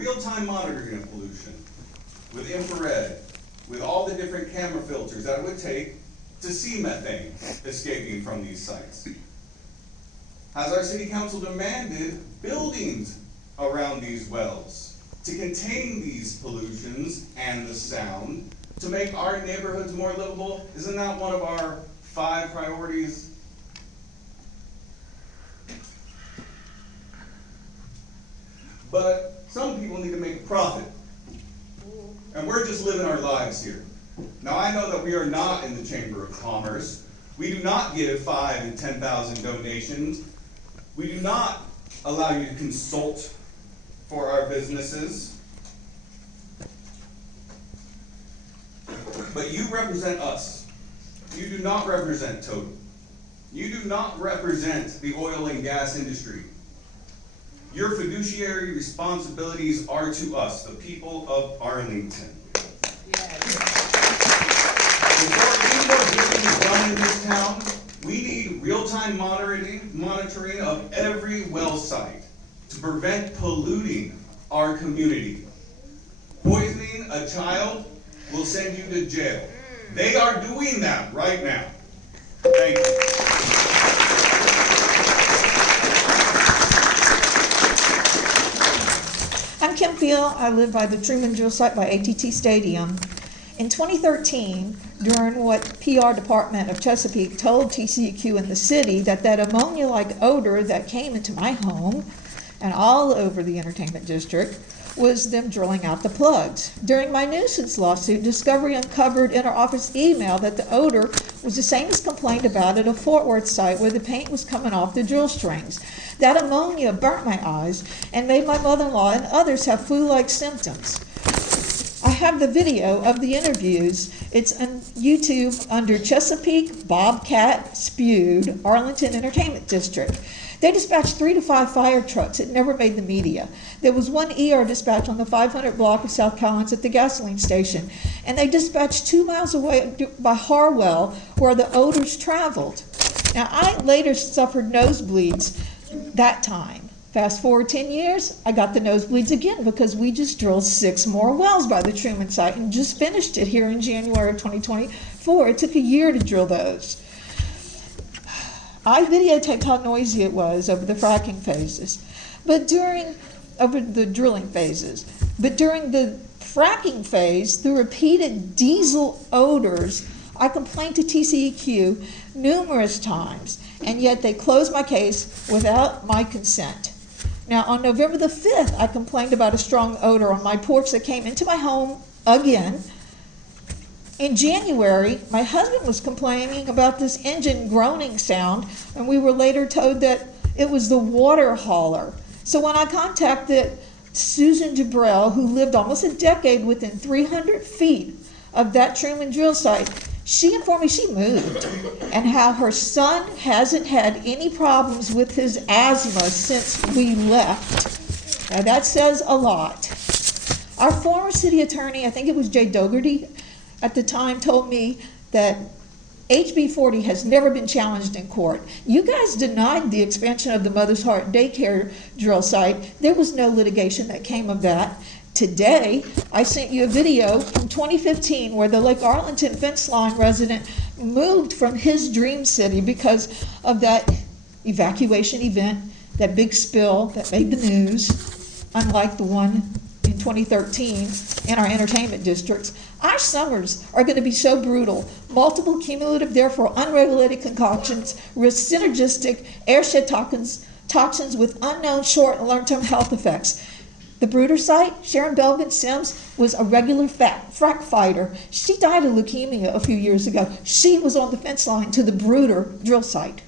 real-time monitoring of pollution with infrared, with all the different camera filters that it would take to see methane escaping from these sites? Has our city council demanded buildings around these wells to contain these pollutions and the sound to make our neighborhoods more livable? Isn't that one of our 5 priorities? But some people need to make a profit. And we're just living our lives here. Now I know that we are not in the Chamber of Commerce. We do not give 5,000 and 10,000 donations. We do not allow you to consult for our businesses. But you represent us. You do not represent Total. You do not represent the oil and gas industry. Your fiduciary responsibilities are to us, the people of Arlington. Before any more building is done in this town, we need real-time monitoring of every well site to prevent polluting our community. Poisoning a child will send you to jail. They are doing that right now. Thank you. I'm Kim Feil. I live by the Truman Drill Site by AT&T Stadium. In 2013, during what PR department of Chesapeake told TCEQ in the city that ammonia-like odor that came into my home and all over the entertainment district was them drilling out the plugs. During my nuisance lawsuit, Discovery uncovered in our office email that the odor was the same as complained about at a Fort Worth site where the paint was coming off the drill strings. That ammonia burnt my eyes and made my mother-in-law and others have flu-like symptoms. I have the video of the interviews. It's on YouTube under Chesapeake Bobcat Spewed Arlington Entertainment District. They dispatched 3 to 5 fire trucks. It never made the media. There was one ER dispatch on the 500 block of South Collins at the gasoline station. And they dispatched 2 miles away by Harwell where the odors traveled. Now, I later suffered nosebleeds that time. Fast forward 10 years, I got the nosebleeds again because we just drilled 6 more wells by the Truman site and just finished it here in January of 2024. It took a year to drill those. I videotaped how noisy it was over the fracking phases, over the drilling phases. But during the fracking phase, the repeated diesel odors, I complained to TCEQ numerous times, and yet they closed my case without my consent. Now, on November the 5th, I complained about a strong odor on my porch that came into my home again. In January, my husband was complaining about this engine groaning sound, and we were later told that it was the water hauler. So when I contacted Susan Jabrell, who lived almost a decade within 300 feet of that Truman drill site, she informed me she moved and how her son hasn't had any problems with his asthma since we left. Now that says a lot. Our former city attorney, I think it was Jay Dougherty, at the time told me that HB 40 has never been challenged in court. You guys denied the expansion of the Mother's Heart daycare drill site. There was no litigation that came of that. Today, I sent you a video from 2015 where the Lake Arlington fence line resident moved from his dream city because of that evacuation event, that big spill that made the news, unlike the one in 2013 in our entertainment districts. Our summers are going to be so brutal. Multiple cumulative, therefore unregulated concoctions risk synergistic airshed toxins with unknown short and long-term health effects. The Brooder site, Sharon Belvin Sims, was a regular frack fighter. She died of leukemia a few years ago. She was on the fence line to the Brooder drill site.